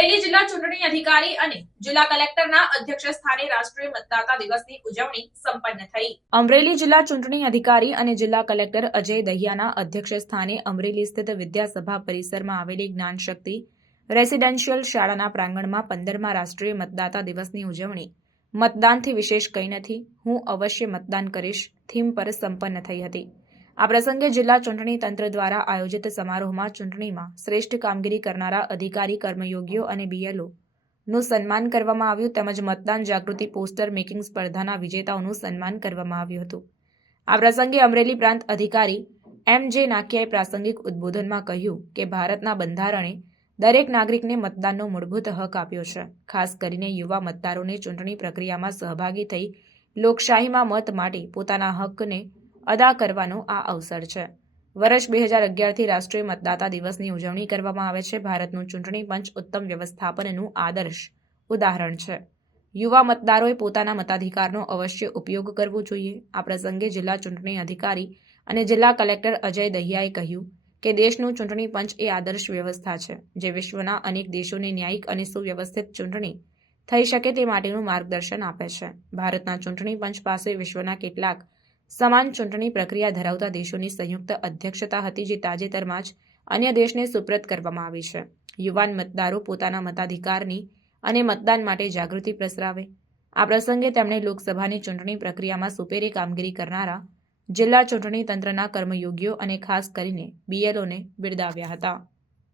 જિલ્લા ચૂંટણી અધિકારી અને જિલ્લા કલેક્ટરના અધ્યક્ષ સ્થાને રાષ્ટ્રીય મતદાતા દિવસની ઉજવણી સંપન્ન થઈ. અમરેલી જિલ્લા ચૂંટણી અધિકારી અને જિલ્લા કલેક્ટર અજય દહિયાના અધ્યક્ષ સ્થાને અમરેલી સ્થિત વિદ્યાસભા પરિસરમાં આવેલી જ્ઞાનશક્તિ રેસિડેન્શિયલ શાળાના પ્રાંગણમાં પંદરમા રાષ્ટ્રીય મતદાતા દિવસની ઉજવણી. મતદાનથી વિશેષ કંઈ નથી. હું અવશ્ય મતદાન કરીશ. થીમ પર સંપન્ન થઈ હતી. આ પ્રસંગે જિલ્લા ચૂંટણી તંત્ર દ્વારા આયોજિત સમારોહમાં ચૂંટણીમાં શ્રેષ્ઠ કામગીરી કરનારા અધિકારી, કર્મયોગીઓ અને બીએલઓ નું સન્માન કરવામાં આવ્યું તેમજ મતદાન જાગૃતિ પોસ્ટર મેકિંગ સ્પર્ધાના વિજેતાઓનું સન્માન કરવામાં આવ્યું હતું. આ પ્રસંગે અમરેલી પ્રાંત અધિકારી એમ જે નાકિયાએ પ્રાસંગિક ઉદ્બોધનમાં કહ્યું કે ભારતના બંધારણે દરેક નાગરિકને મતદાનનો મૂળભૂત હક આપ્યો છે. ખાસ કરીને યુવા મતદારોને ચૂંટણી પ્રક્રિયામાં સહભાગી થઈ લોકશાહીમાં મત માટે પોતાના હકને અદા કરવાનો આ અવસર છે. વર્ષ બે હજાર અગિયારથી રાષ્ટ્રીય મતદાતા દિવસની ઉજવણી કરવામાં આવે છે. ભારતનું ચૂંટણી પંચ ઉત્તમ વ્યવસ્થાપનનું આદર્શ ઉદાહરણ છે. યુવા મતદારોએ પોતાના મતાધિકારનો અવશ્ય ઉપયોગ કરવો જોઈએ. આ પ્રસંગે જિલ્લા ચૂંટણી અધિકારી અને જિલ્લા કલેક્ટર અજય દહિયાએ કહ્યું કે દેશનું ચૂંટણી પંચ એ આદર્શ વ્યવસ્થા છે, જે વિશ્વના અનેક દેશોને ન્યાયિક અને સુવ્યવસ્થિત ચૂંટણી થઈ શકે તે માટેનું માર્ગદર્શન આપે છે. ભારતના ચૂંટણી પંચ પાસે વિશ્વના કેટલાક સમાન ચૂંટણી પ્રક્રિયા ધરાવતા દેશોની સંયુક્ત અધ્યક્ષતા હતી જે તાજેતરમાં જ અન્ય દેશને સુપ્રત કરવામાં આવી છે. યુવાન મતદારો પોતાના મતાધિકારની અને મતદાન માટે જાગૃતિ પ્રસરાવે. આ પ્રસંગે તેમણે લોકસભાની ચૂંટણી પ્રક્રિયામાં સુપેરી કામગીરી કરનારા જિલ્લા ચૂંટણી તંત્રના કર્મયોગીઓ અને ખાસ કરીને બીએલઓને બિરદાવ્યા હતા.